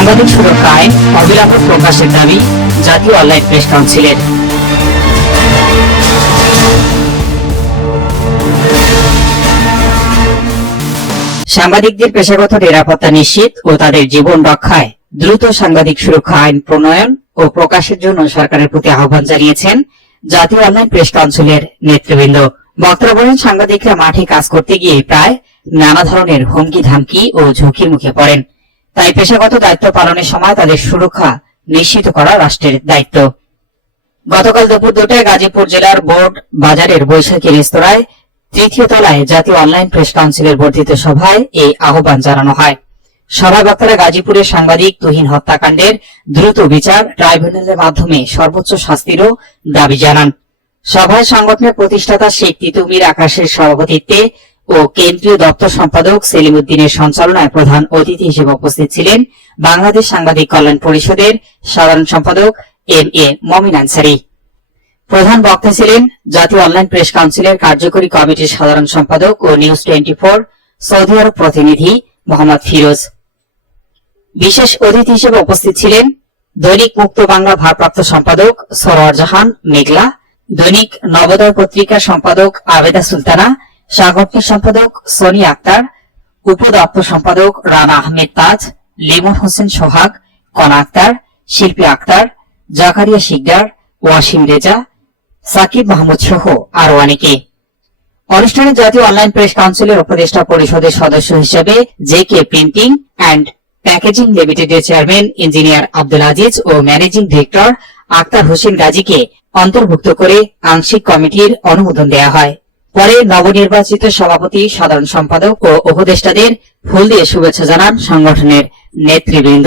সাংবাদিক সুরক্ষা আইন অবিলম্বে প্রকাশের দাবি জাতীয় অনলাইন প্রেস কাউন্সিলের। সাংবাদিকদের পেশাগত নিরাপত্তা নিশ্চিত ও তাদের জীবন রক্ষায় দ্রুত সাংবাদিক সুরক্ষা আইন প্রণয়ন ও প্রকাশের জন্য সরকারের প্রতি আহ্বান জানিয়েছেন জাতীয় অনলাইন প্রেস কাউন্সিলের নেতৃবৃন্দ। বক্তারা বলেন, সাংবাদিকরা মাঠে কাজ করতে গিয়ে প্রায় নানা ধরনের হুমকি ধামকি ও ঝুঁকির মুখে পড়েন। তাই পেশাগত দায়িত্ব পালনের সময় তাদের সুরক্ষা নিশ্চিত করা রাষ্ট্রের দায়িত্ব। গতকাল দুপুর 2টায় গাজীপুর জেলার বোর্ড বাজারের বৈশাখী রেস্তোরাঁয় 3য় তলায় জাতীয় অনলাইন প্রেস কাউন্সিলের বর্ধিত সভায় এই আহ্বান জানানো হয়। সভায় বক্তারা গাজীপুরের সাংবাদিক তুহিন হত্যাকাণ্ডের দ্রুত বিচার ট্রাইব্যুনালের মাধ্যমে সর্বোচ্চ শাস্তিরও দাবি জানান। সভায় সংগঠনের প্রতিষ্ঠাতা শেখ তিতুমির আকাশের সভাপতিত্বে ও কেন্দ্রীয় দপ্তর সম্পাদক সেলিম উদ্দিনের সঞ্চালনায় প্রধান অতিথি হিসেবে উপস্থিত ছিলেন বাংলাদেশ সাংবাদিক কল্যাণ পরিষদের সাধারণ সম্পাদক MA মমিন আনসারী। প্রধান বক্তা ছিলেন জাতীয় অনলাইন প্রেস কাউন্সিলের কার্যকরী কমিটির সাধারণ সম্পাদক ও নিউজ 24 সৌদি আরব প্রতিনিধি মোহাম্মদ ফিরোজ। বিশেষ অতিথি হিসেবে উপস্থিত ছিলেন দৈনিক মুক্ত বাংলা ভারপ্রাপ্ত সম্পাদক সরোয়ার জাহান মেঘলা, দৈনিক নবোদয় পত্রিকার সম্পাদক আবেদা সুলতানা, সাংগঠনিক সম্পাদক সোনিয়া আক্তার, উপদপ্তর সম্পাদক রানা আহমেদ তাজ, লিমন হোসেন সোহাগ, কণা আক্তার, শিল্পী আক্তার, জাকারিয়া শিকদার, ওয়াসিম রেজা, সাকিব মাহমুদ সহ আরো অনেকে। অনুষ্ঠানে জাতীয় অনলাইন প্রেস কাউন্সিলের উপদেষ্টা পরিষদের সদস্য হিসেবে JK প্রিন্টিং অ্যান্ড প্যাকেজিং লিমিটেডের চেয়ারম্যান ইঞ্জিনিয়ার আব্দুল আজিজ ও ম্যানেজিং ডিরেক্টর আক্তার হোসেন গাজীকে অন্তর্ভুক্ত করে আংশিক কমিটির অনুমোদন দেওয়া হয়। পরে নবনির্বাচিত সভাপতি, সাধারণ সম্পাদক ও উপদেষ্টাদের ফুল দিয়ে শুভেচ্ছা জানান সংগঠনের নেতৃবৃন্দ।